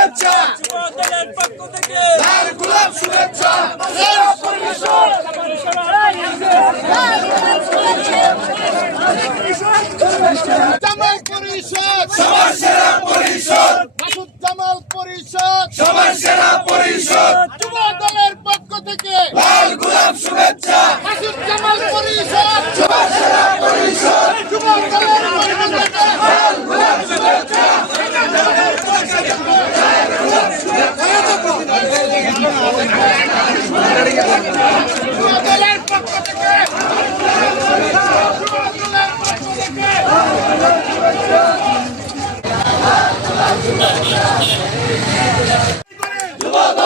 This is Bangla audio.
যুবদলের পক্ষ থেকে লাল গোলাপ শুভেচ্ছা জামাল পরিষদ সবার সেরা পরিষদ, মাসুদ জামাল পরিষদ সবার সেরা পরিষদ, যুবদলের পক্ষ থেকে লাল গোলাপ শুভেচ্ছা, মাসুদ জামাল পরিষদ সবার সেরা পরিষদ, যুবদলের পক্ষ থেকে লাল গোলাপ শুভেচ্ছা, যুবদলের পক্ষ থেকে যুবদলের পক্ষ থেকে যুবদল,